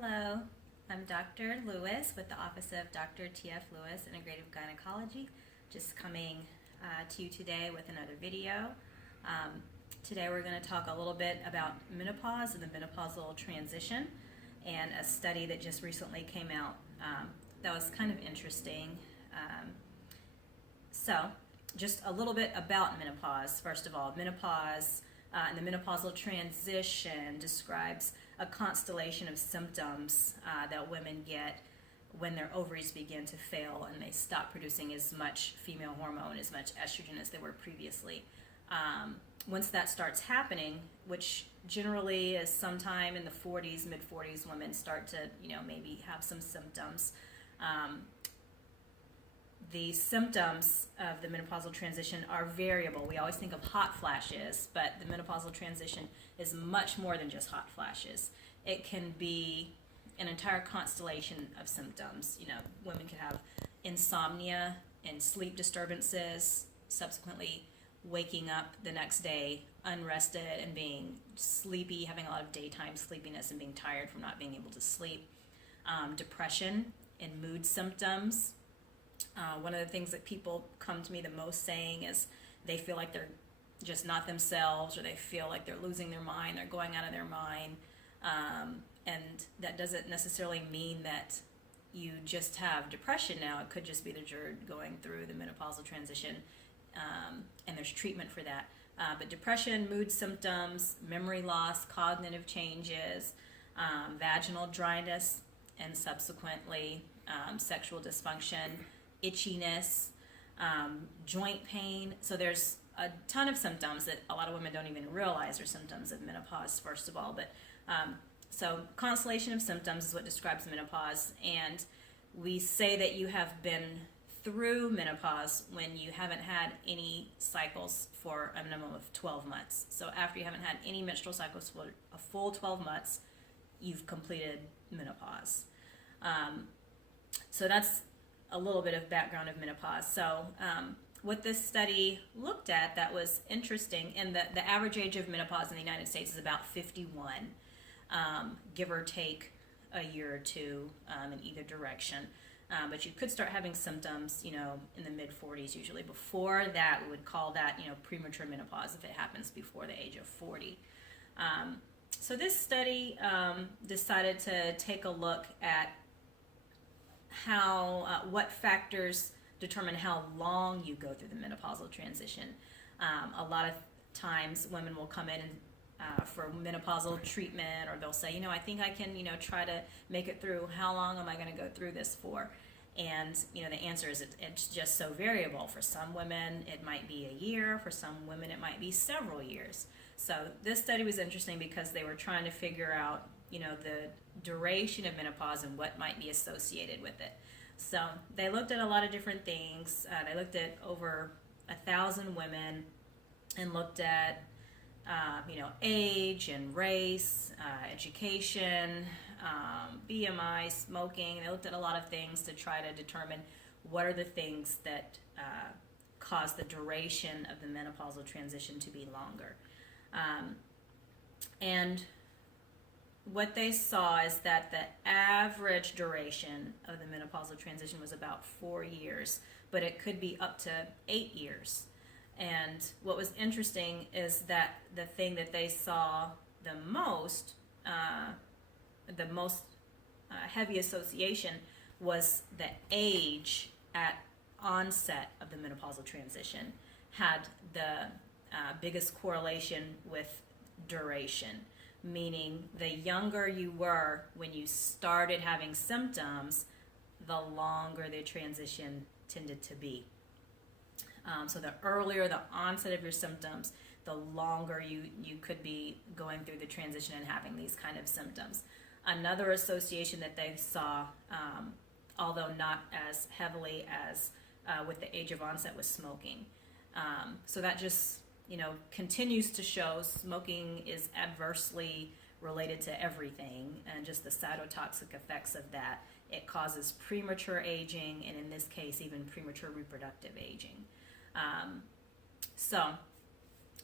Hello, I'm Dr. Lewis with the Office of Dr. T.F. Lewis, Integrative Gynecology. Just coming to you today with another video. Today we're going to talk a little bit about menopause and the menopausal transition and a study that just recently came out that was kind of interesting. So, just a little bit about menopause. First of all, menopause and the menopausal transition describes a constellation of symptoms that women get when their ovaries begin to fail and they stop producing as much female hormone, as much estrogen as they were previously. Once that starts happening, which generally is sometime in the 40s, mid-40s, women start to, maybe have some symptoms. The symptoms of the menopausal transition are variable. We always think of hot flashes, but the menopausal transition is much more than just hot flashes. It can be an entire constellation of symptoms. Women can have insomnia and sleep disturbances, subsequently waking up the next day unrested and being sleepy, having a lot of daytime sleepiness and being tired from not being able to sleep. Depression and mood symptoms. One of the things that people come to me the most saying is they feel like they're just not themselves, or they feel like they're losing their mind, they're going out of their mind. And that doesn't necessarily mean that you just have depression now. It could just be that you're going through the menopausal transition, and there's treatment for that. But depression, mood symptoms, memory loss, cognitive changes, vaginal dryness, and subsequently sexual dysfunction, itchiness, joint pain. So there's a ton of symptoms that a lot of women don't even realize are symptoms of menopause, first of all. But so constellation of symptoms is what describes menopause, and we say that you have been through menopause when you haven't had any cycles for a minimum of 12 months. So after you haven't had any menstrual cycles for a full 12 months, you've completed menopause. So that's a little bit of background of menopause. So what this study looked at that was interesting, and the average age of menopause in the United States is about 51, give or take a year or two in either direction. But you could start having symptoms, in the mid-40s usually. Before that, we would call that, premature menopause if it happens before the age of 40. So this study decided to take a look at what factors determine how long you go through the menopausal transition. A lot of times women will come in for menopausal treatment, or they'll say, I think I can, try to make it through. How long am I going to go through this for? And, the answer is it's just so variable. For some women, it might be a year. For some women, it might be several years. So this study was interesting because they were trying to figure out, the duration of menopause and what might be associated with it. So they looked at a lot of different things. They looked at over 1,000 women and looked at, age and race, education, BMI, smoking. They looked at a lot of things to try to determine what are the things that cause the duration of the menopausal transition to be longer. And what they saw is that the average duration of the menopausal transition was about 4 years, but it could be up to 8 years. And what was interesting is that the thing that they saw the most heavy association was the age at onset of the menopausal transition had the biggest correlation with duration, meaning the younger you were when you started having symptoms, the longer the transition tended to be. So the earlier the onset of your symptoms, the longer you could be going through the transition and having these kind of symptoms. Another association that they saw, although not as heavily as with the age of onset, was smoking. So that just continues to show smoking is adversely related to everything, and just the cytotoxic effects of that. It causes premature aging, and in this case, even premature reproductive aging. So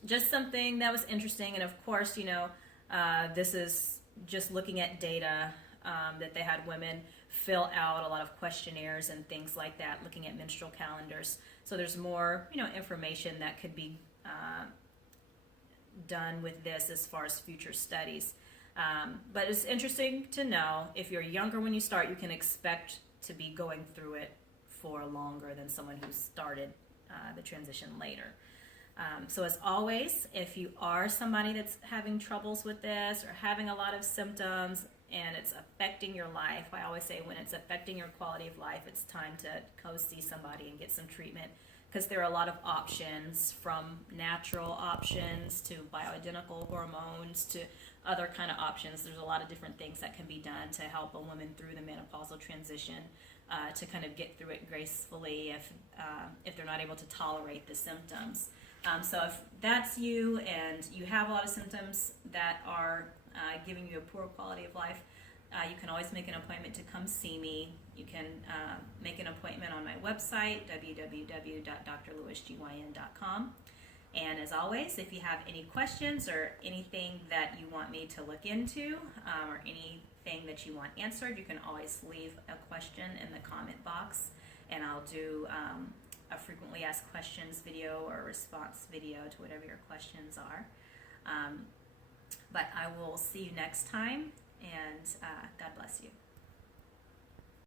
just something that was interesting, and of course, this is just looking at data that they had women fill out a lot of questionnaires and things like that, looking at menstrual calendars. So there's more, information that could be done with this as far as future studies. But it's interesting to know if you're younger when you start, you can expect to be going through it for longer than someone who started the transition later. So as always, if you are somebody that's having troubles with this or having a lot of symptoms and it's affecting your life, I always say when it's affecting your quality of life, it's time to go see somebody and get some treatment, because there are a lot of options, from natural options to bioidentical hormones to other kind of options. There's a lot of different things that can be done to help a woman through the menopausal transition, to kind of get through it gracefully if they're not able to tolerate the symptoms. So if that's you and you have a lot of symptoms that are giving you a poor quality of life, you can always make an appointment to come see me. You can make an appointment on my website, www.drlewisgyn.com. And as always, if you have any questions or anything that you want me to look into, or anything that you want answered, you can always leave a question in the comment box, and I'll do a frequently asked questions video or response video to whatever your questions are. But I will see you next time, and God bless you.